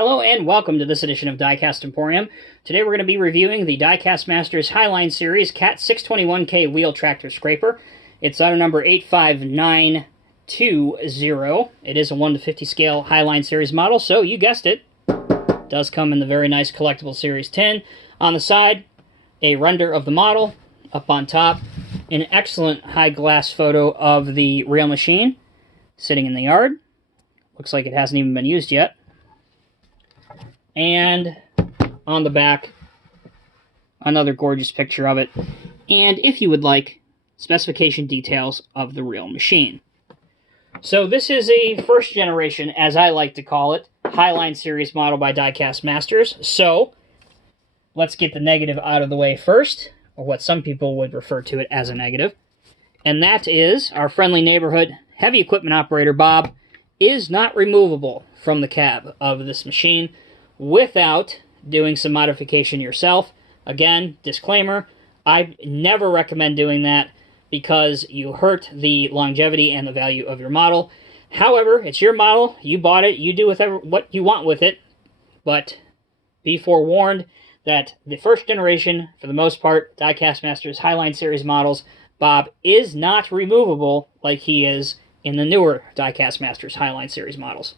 Hello and welcome to this edition of Diecast Emporium. Today we're going to be reviewing the Diecast Masters Highline Series Cat 621K Wheel Tractor Scraper. It's item number 85920. It is a 1/50 scale Highline Series model, so you guessed it. It does come in the very nice collectible Series 10. On the side, a render of the model. Up on top, an excellent high glass photo of the real machine sitting in the yard. Looks like it hasn't even been used yet. And on the back, another gorgeous picture of it. And if you would like, specification details of the real machine. So this is a first generation, as I like to call it, Highline Series model by Diecast Masters. So let's get the negative out of the way first, or what some people would refer to it as a negative. And that is our friendly neighborhood heavy equipment operator, Bob, is not removable from the cab of this machine without doing some modification yourself. Again, disclaimer, I never recommend doing that because you hurt the longevity and the value of your model. However, it's your model, you bought it, you do what you want with it, but be forewarned that the first generation, for the most part, Diecast Masters Highline Series models, Bob is not removable like he is in the newer Diecast Masters Highline Series models.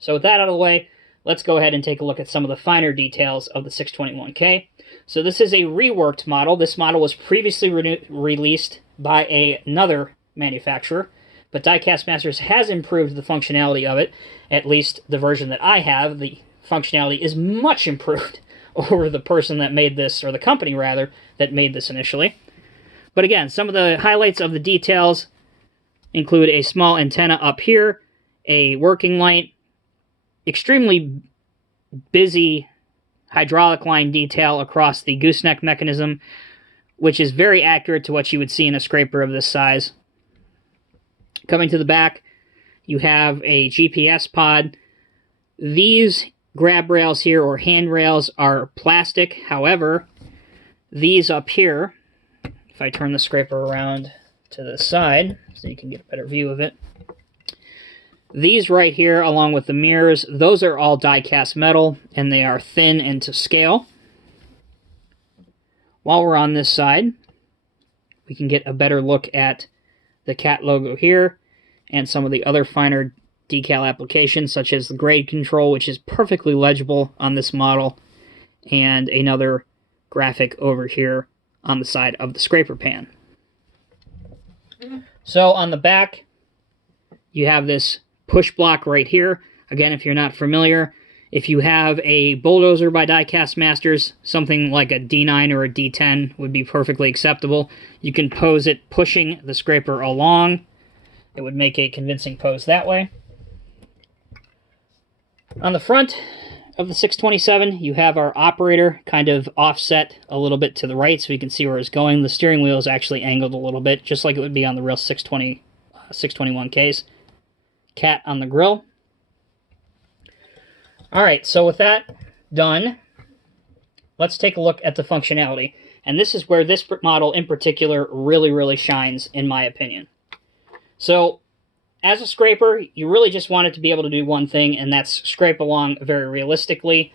So with that out of the way, let's go ahead and take a look at some of the finer details of the 621K. So this is a reworked model. This model was previously released by another manufacturer, but Diecast Masters has improved the functionality of it. At least the version that I have, the functionality is much improved over the person that made this, or the company rather, that made this initially. But again, some of the highlights of the details include a small antenna up here, a working light, extremely busy hydraulic line detail across the gooseneck mechanism, which is very accurate to what you would see in a scraper of this size. Coming to the back, you have a GPS pod. These grab rails here, or handrails, are plastic. However, these up here, if I turn the scraper around to the side so you can get a better view of it, these right here, along with the mirrors, those are all die-cast metal, and they are thin and to scale. While we're on this side, we can get a better look at the cat logo here, and some of the other finer decal applications, such as the grade control, which is perfectly legible on this model, and another graphic over here on the side of the scraper pan. So on the back, you have this push block right here. Again, if you're not familiar, if you have a bulldozer by Diecast Masters, something like a D9 or a D10 would be perfectly acceptable. You can pose it pushing the scraper along. It would make a convincing pose that way. On the front of the 627, you have our operator kind of offset a little bit to the right so you can see where it's going. The steering wheel is actually angled a little bit, just like it would be on the real 621Ks. Cat on the grill. Alright, so with that done, let's take a look at the functionality. And this is where this model in particular really shines, in my opinion. So, as a scraper, you really just want it to be able to do one thing, and that's scrape along very realistically.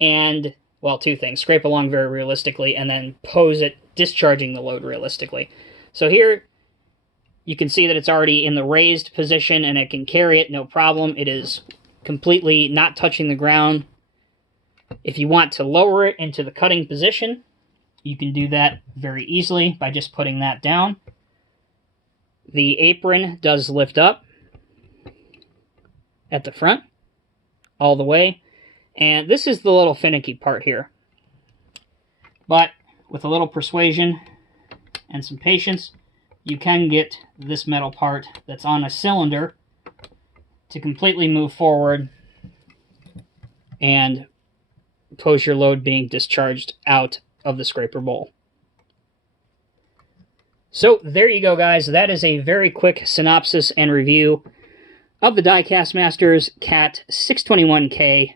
And, well, two things. Scrape along very realistically, and then pose it, discharging the load realistically. So here, you can see that it's already in the raised position, and it can carry it, no problem. It is completely not touching the ground. If you want to lower it into the cutting position, you can do that very easily by just putting that down. The apron does lift up at the front, all the way. And this is the little finicky part here. But with a little persuasion and some patience, you can get this metal part that's on a cylinder to completely move forward and pose your load being discharged out of the scraper bowl. So there you go, guys. That is a very quick synopsis and review of the Diecast Masters Cat 621K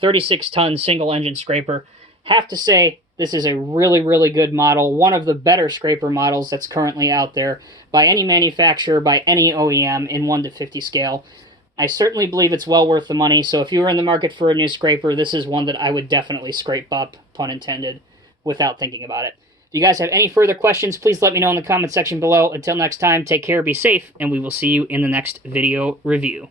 36-ton single-engine scraper. Have to say, this is a really good model, one of the better scraper models that's currently out there by any manufacturer, by any OEM in 1/50 scale. I certainly believe it's well worth the money, so if you were in the market for a new scraper, this is one that I would definitely scrape up, pun intended, without thinking about it. If you guys have any further questions, please let me know in the comment section below. Until next time, take care, be safe, and we will see you in the next video review.